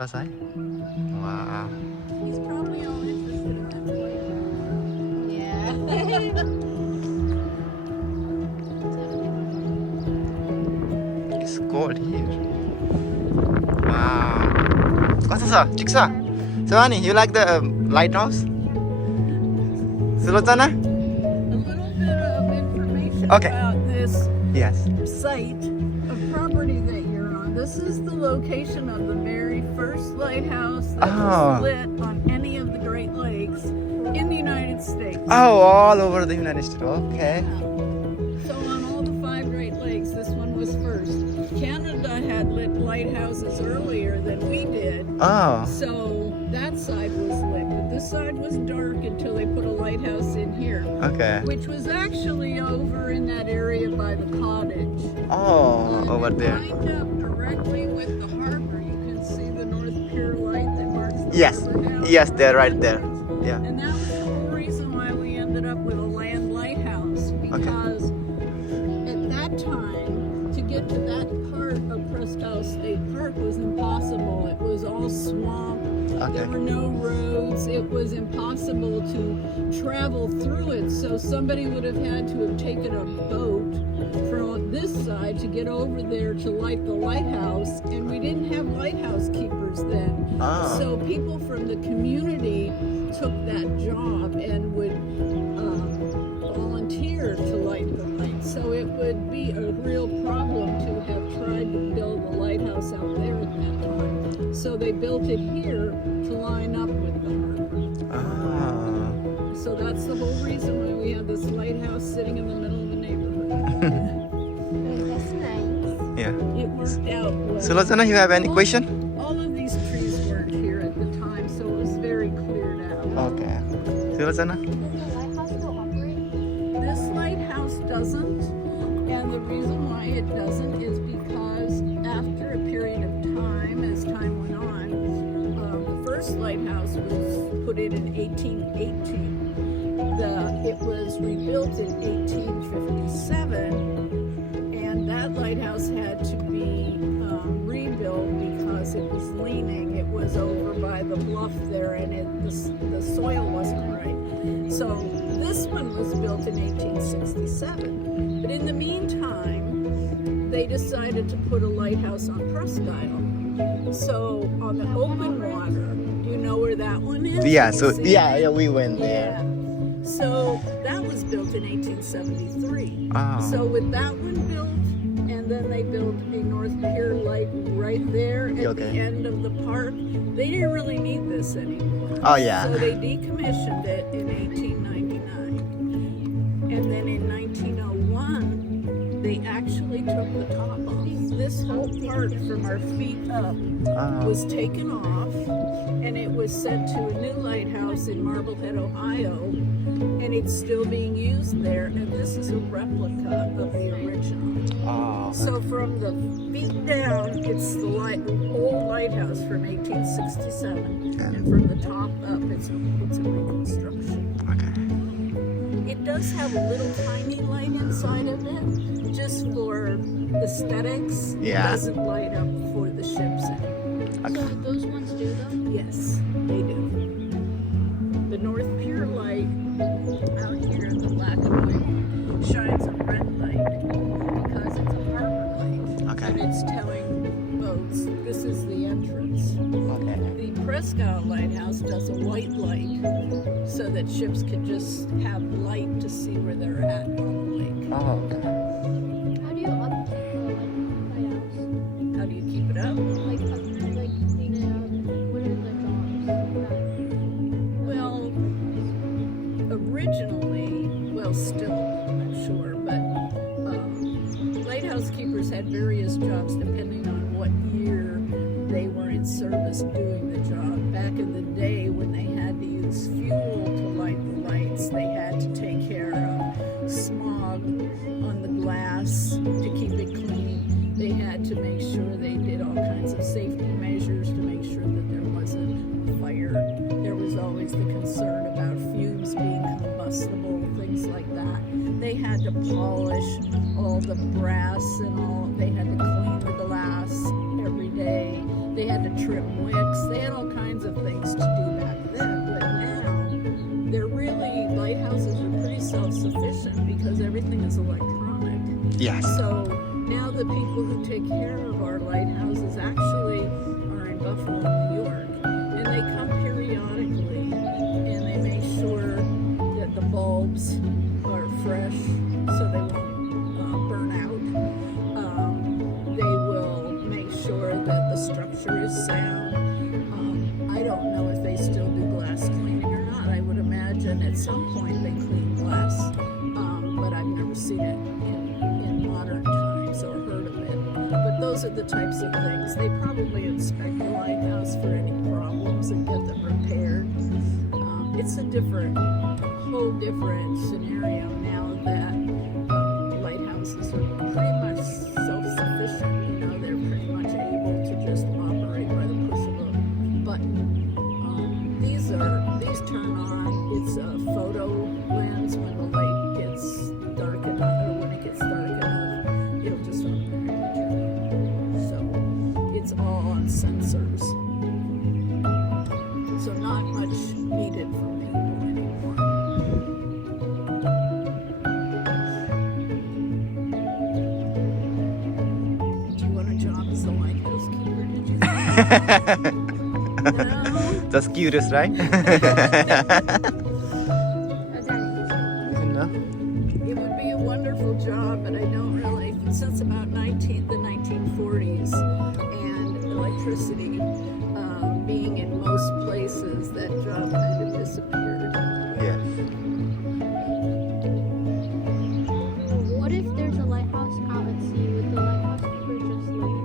Outside? Wow. He's probably all interested in that playground. Yeah. It's cold here. Wow. Kasa Chiksa. Savani, you like the lighthouse? Sulotana? A little bit of information Okay. about this Yes. site of property that you're on. This is the location of the very first lighthouse that was lit on any of the Great Lakes in the United States. Oh, all over the United States. Okay. Yeah. So on all the 5 Great Lakes, this one was first. Canada had lit lighthouses earlier than we did. Oh. So that side was lit, but this side was dark until they put a lighthouse in here. Okay. Which was actually over in that area by the cottage. Oh, over there. Lined up directly with the harbor. You can see the North Pier light that marks the Yes. harbor now. Yes, they're right there. Yeah. And that was the whole reason why we ended up with a land lighthouse, because at that time, to get to that part of Presque State Park was impossible. It was all swamp. There were no roads. It was impossible to travel through it. So somebody would have had to have taken a boat from this side to get over there to light the lighthouse. And we didn't have lighthouse keepers then. So people from the community took that job and would volunteer to light the light. So it would be a real problem to have tried to build a lighthouse out there at that time. So they built it here to line up with the harbor. So that's the whole reason why we have this lighthouse sitting in the middle of the neighborhood. That's nice. Yeah. It worked out well. Sulotana, you have any question? All of these trees weren't here at the time, so it was very cleared out. Okay. Sulotana? Does the lighthouse still operate? This lighthouse doesn't, and the reason why it doesn't is because after a period of time, as time went on, the first lighthouse was put in 1818. It was rebuilt in 1857, and that lighthouse had to be rebuilt because it was leaning. It was over by the bluff there, and the soil wasn't right. So this one was built in 1867. But in the meantime, they decided to put a lighthouse on Presque Isle. So on the open water, do you know where that one is? Yeah, Can you so see yeah, it? yeah, we went there. Yeah. So that was built in 1873. Oh. So with that one built, and then they built a North Pier light right there at the end of the park, they didn't really need this anymore. Oh, yeah. So they decommissioned it in 1899. And then in 1901, they actually took the top off. This whole part from our feet up was taken off, and it was sent to a new lighthouse in Marblehead, Ohio, and it's still being used there, and this is a replica of the original. So from the feet down, it's the old lighthouse from 1867, and from the top up, it's a reconstruction. Okay. It does have a little tiny light inside of it, just for aesthetics. Yeah. It doesn't light up for the ships anymore. So those ones do though? Yes, they do. The North Pier light out here in the black and white shines a red light because it's a harbor light. Okay. And it's telling boats this is the entrance. Okay. The Presque Isle Lighthouse does a white light so that ships can just have light to see where they're at on the lake. Oh, okay. How do you upkeep the lighthouse? How do you keep it up? Like clean it up. What are the jobs? Well, originally, still, I'm not sure, but lighthouse keepers had various jobs depending on what year they were in service doing the job. Back in the day when they had to use fuel to light the lights, they had to take care of smog on the glass to keep it clean. They had to make sure they did all kinds of safety measures to make sure that there wasn't a fire. There was always the concern about fumes being combustible, things like that. They had to polish all the brass and all. They had to clean the glass every day. They had to trim wicks Yes. So now the people who take care of our lighthouses actually are in Buffalo, New York, and they come periodically and they make sure that the bulbs are fresh so they won't burn out. They will make sure that the structure is sound. I don't know if they still do glass cleaning or not. I would imagine at some point they clean glass, but I've never seen it in modern times or heard of it. But those are the types of things. They probably inspect the lighthouse for any problems and get them repaired. It's a whole different scenario now that lighthouses are pretty much self-sufficient. You know, they're pretty much able to just operate by the push of a button. These turn on. It's a photo lens. When the light gets dark enough, or when it gets dark enough, it'll just operate. So it's all on sensors. So not much needed from people anymore. Do you want a job as a lighthouse keeper? Did you? No. That's curious, right? No? It would be a wonderful job, but I don't really, since about the 1940s, and electricity being in most places, that job kind of disappeared. Yes. What if there's a lighthouse out at sea? Would the lighthouse keeper just live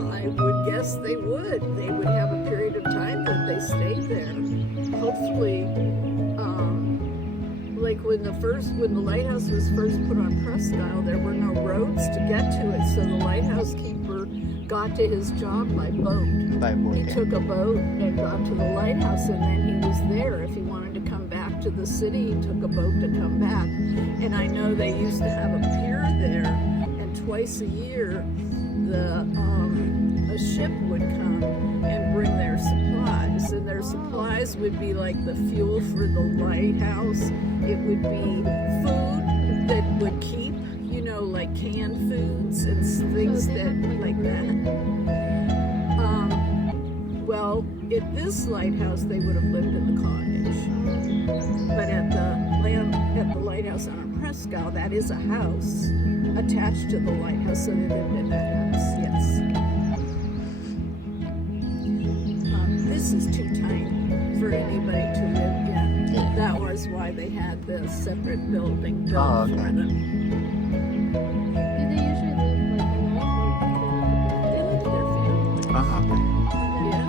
I would guess they would. They would have a period of time that they stayed there. Hopefully, like when the lighthouse was first put on Presque Isle, there were no roads to get to it, so the lighthouse keeper got to his job by boat. By boat, He yeah. took a boat and got to the lighthouse, and then he was there. If he wanted to come back to the city, he took a boat to come back. And I know they used to have a pier there, and twice a year, a ship would come and bring their supplies, and their supplies would be like the fuel for the lighthouse. It would be food that would keep, you know, like canned foods and things that like that. Well, at this lighthouse, they would have lived in the cottage, but at the lighthouse on Presque Isle, that is a house attached to the lighthouse, so they lived in that house. Yes. This is too tiny for anybody to live in. That was why they had the separate building built Oh, okay. for them. Do they usually live like alone or They live with their families. Okay. Yeah.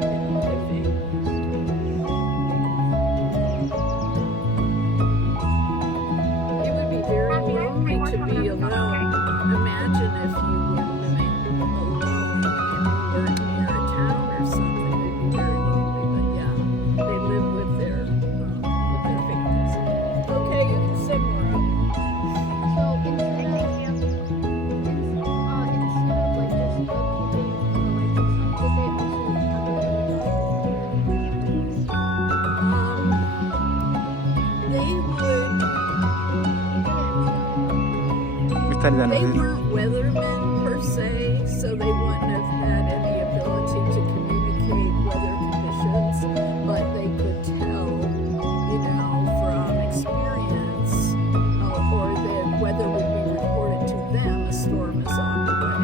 They live with their families. It would be very lonely to be alone. Imagine if you were living alone and you were near a town or something. It'd be very lonely. But yeah, they live with their families. Okay, you can sit more up. So instead of like just upkeeping the lighthouse, did they also They weren't weathermen per se, so they wouldn't have had any ability to communicate weather conditions, but they could tell, you know, from experience, or the weather would be reported to them, a storm is on the way.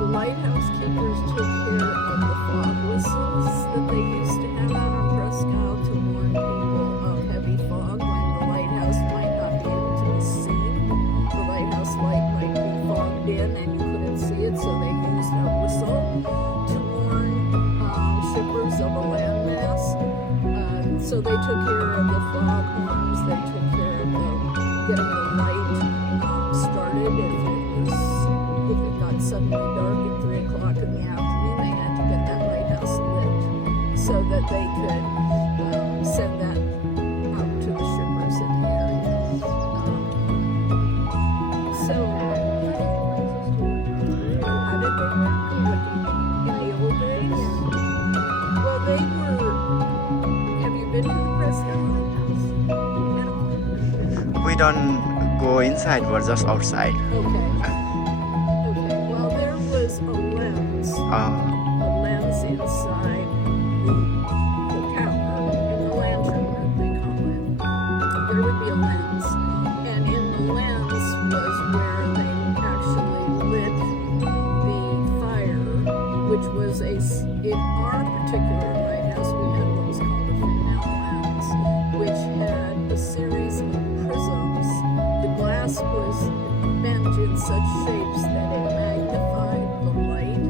The lighthouse keepers took care of the fog whistles that they used to have out on Presque Isle to warn people of heavy fog when the lighthouse might not be able to be seen. The lighthouse light might be fogged in and you couldn't see it, so they used a whistle to warn shippers of a landmass. So they took care of the fog horns, they took care of getting the light started. If it got suddenly dark at 3 o'clock in the afternoon, they had to get that lighthouse lit so that they could send that out to the shippers in the area. So, how did they work? What do you mean? In the old days? Well, they were. Have you been to the Presque Isle Lighthouse? We don't go go inside or just outside? Okay. Okay. Well, there was a lens. A lens inside the tower, in the lantern that they call it. There would be a lens, and in the lens was where they actually lit the fire, which was in our particular lighthouse, we had what was called a Fresnel lens, which had a series of prisms. The glass was bent in such shapes that it magnified the light.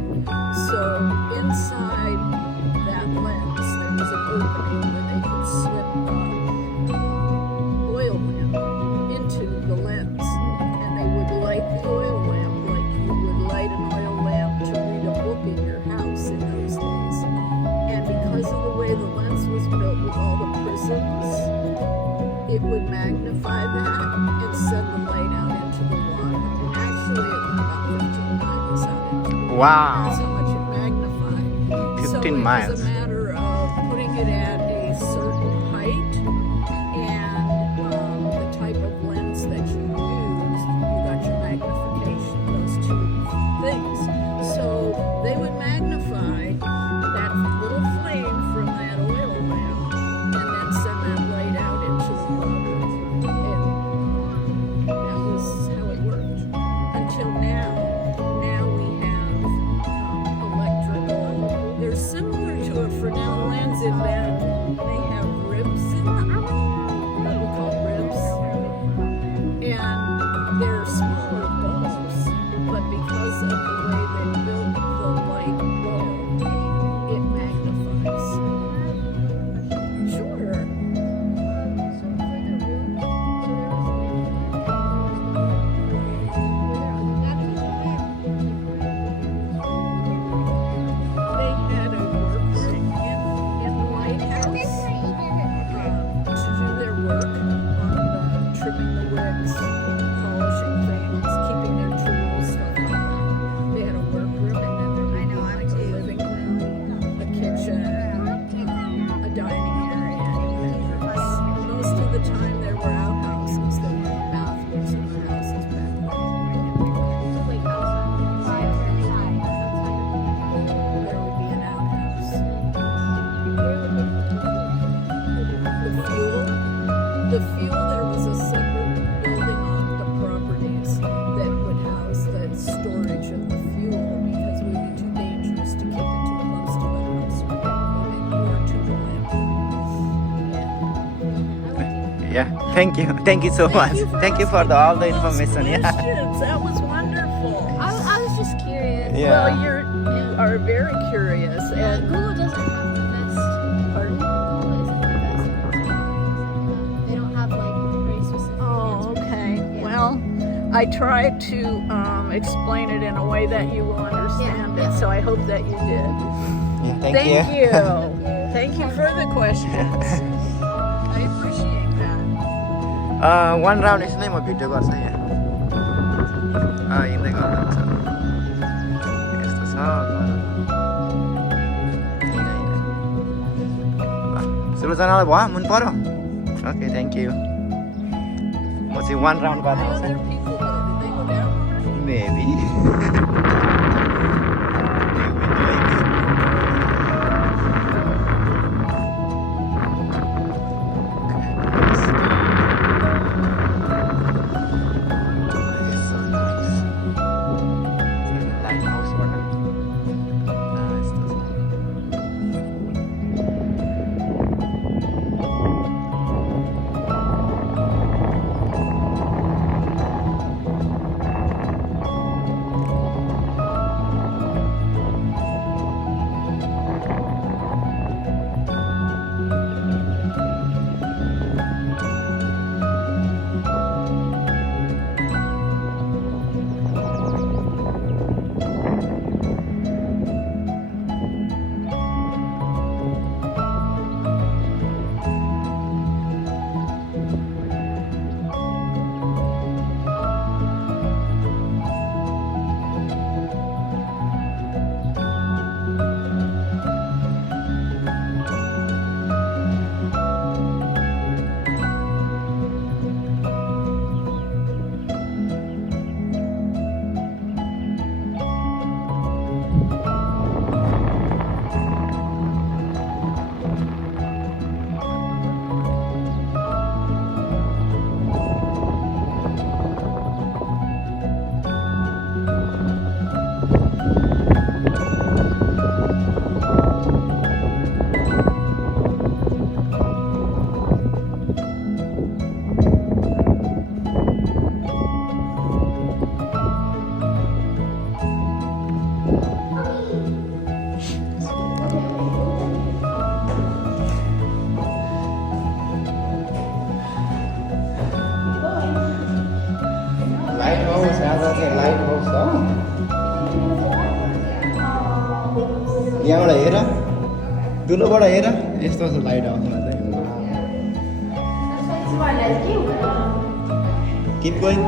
So inside that lens, there was an opening where they could slip oil lamp into the lens, and they would light the oil lamp like you would light an oil lamp to read a book in your house in those days. And because of the way the lens was built with all the prisms, it would magnify that and send the light out into the water. And actually, it went about 15 miles out into the water. Wow. That's how much it magnified. 15 so it miles. was a matter of putting it at a certain height and the type of lens that you used. You got your magnification, those two things. So they would magnify that little flame from that oil lamp and then send that light out into the water. And that was how it worked. Until now. Now we have electrical. They're similar to a Fresnel lens in that they have ribs in them, what we call ribs. And they're smaller bulbs, but because of the way they built the light bulb, it magnifies. Sure. They had a workroom in the lighthouse to do their work on trimming the wicks, polishing things, keeping their tools, stuff like that. They had a workroom, and then there was a living room, a kitchen, a dining area, and bedrooms. Most of the time there were outhouses. There were bathrooms in the houses back then. There would be an outhouse. The fuel, there was a separate building on the properties that would house the storage of the fuel because it would be too dangerous to keep it too close to the house or to the land. Yeah. Thank you so much. Thank you for all the information. Yeah. Questions. That was wonderful. I was just curious. Yeah. Well, you are very curious, and Google doesn't have the best. pardon? Google isn't the best. They don't have like very specific Oh, answers. okay. Yeah. Well, I tried to explain it in a way that you will understand Yeah. it, so I hope that you did. Yeah, thank you. you. Thank you for the questions. I appreciate that. One round यसमै म video गर्छु यहाँ हिँड्दै गर्नुहुन्छ यस्तो छ सुरुजनालाई भयो मुन पर्यो ओके थ्याङ्क यू म चाहिँ वान राउन्ड गर्न आउँछ Other people, did they go down? Maybe यहाँबाट हेर दुलोबाट हेर यस्तो छ लाइट हाउसमा चाहिँ किप going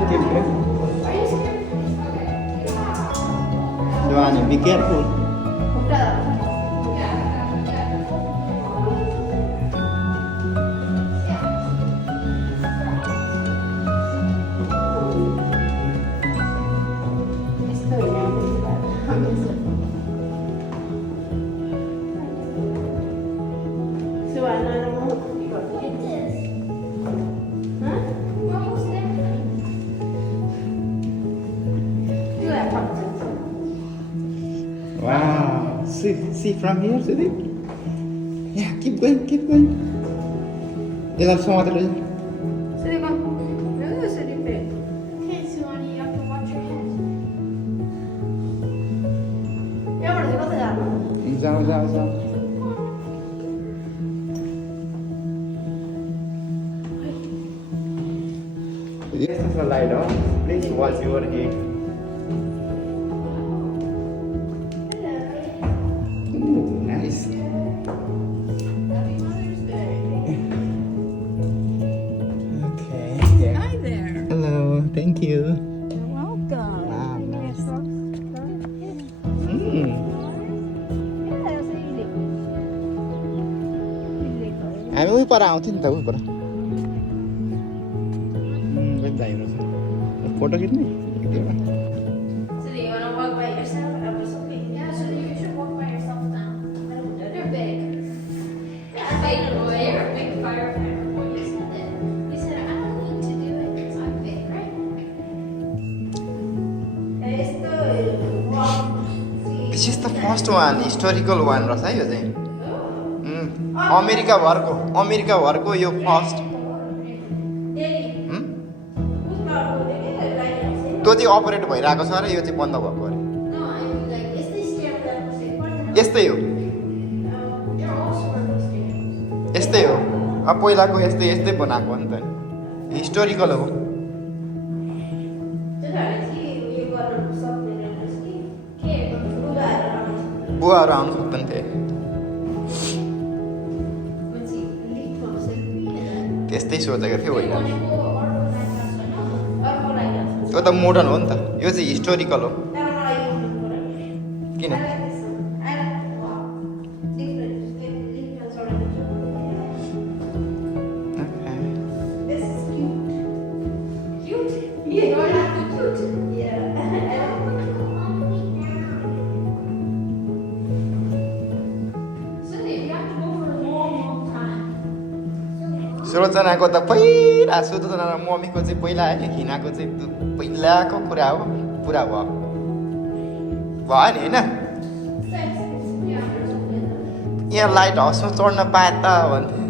Joanne, be careful. Wow, see from here, see? Yeah, keep going. There's also other. Okay, Suwani, you have to watch your head. जाओ This is a light on. Please watch your head. Ooh, nice. Happy Mother's Day. Okay. Yeah. Hi there. Hello. Thank you. You're welcome. Wow, nice. हामी उही पर आउँथ्यो नि त उही पर photo खिच्ने So do you want to walk by yourself? I was hoping. Yeah, so you should walk by yourself now. I don't know. They're big. Yeah, big boy. You're a big firefighter boy. You said it. You said, I don't need to do it because I'm big, right? This is the first one, historical one रहेछ है यो चाहिँ America भरको यो first त्यो चाहिँ अपरेट भइरहेको छ र यो चाहिँ बन्द भएको अरे No, I mean, like, is this camera that was important? यस्तै हो They're also working stadiums. यस्तै हो अब पहिलाको यस्तै बनाएको हो नि त हिस्टोरिकल हो बुवाहरू आउनु सक्दैन थिए त्यस्तै सोचेको थियो होइन त्यो त मोडर्न हो नि त यो चाहिँ हिस्टोरिकल हो किन सुलोचनाको त पहिला सुलोचना र मम्मीको चाहिँ पहिला होइन हिनाको चाहिँ पहिलाको कुरा हो पुरा भयो नि होइन यहाँ लाइट हाउसमा चढ्न पाए त भन्थे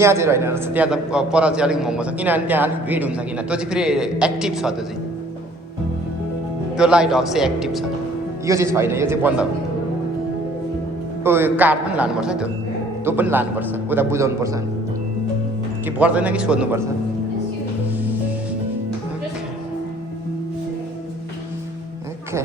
यहाँ चाहिँ होइन रहेछ त्यहाँ त पर चाहिँ अलिक महँगो छ किनभने त्यहाँ अलिक भिड हुन्छ किन त्यो चाहिँ फेरि एक्टिभ छ त्यो चाहिँ त्यो लाइट हाउस चाहिँ एक्टिभ छ यो चाहिँ छैन यो चाहिँ बन्द हो यो कार्ड पनि लानुपर्छ है त्यो पनि लानुपर्छ उता बुझाउनुपर्छ कि पर्दैन कि सोध्नुपर्छ ओके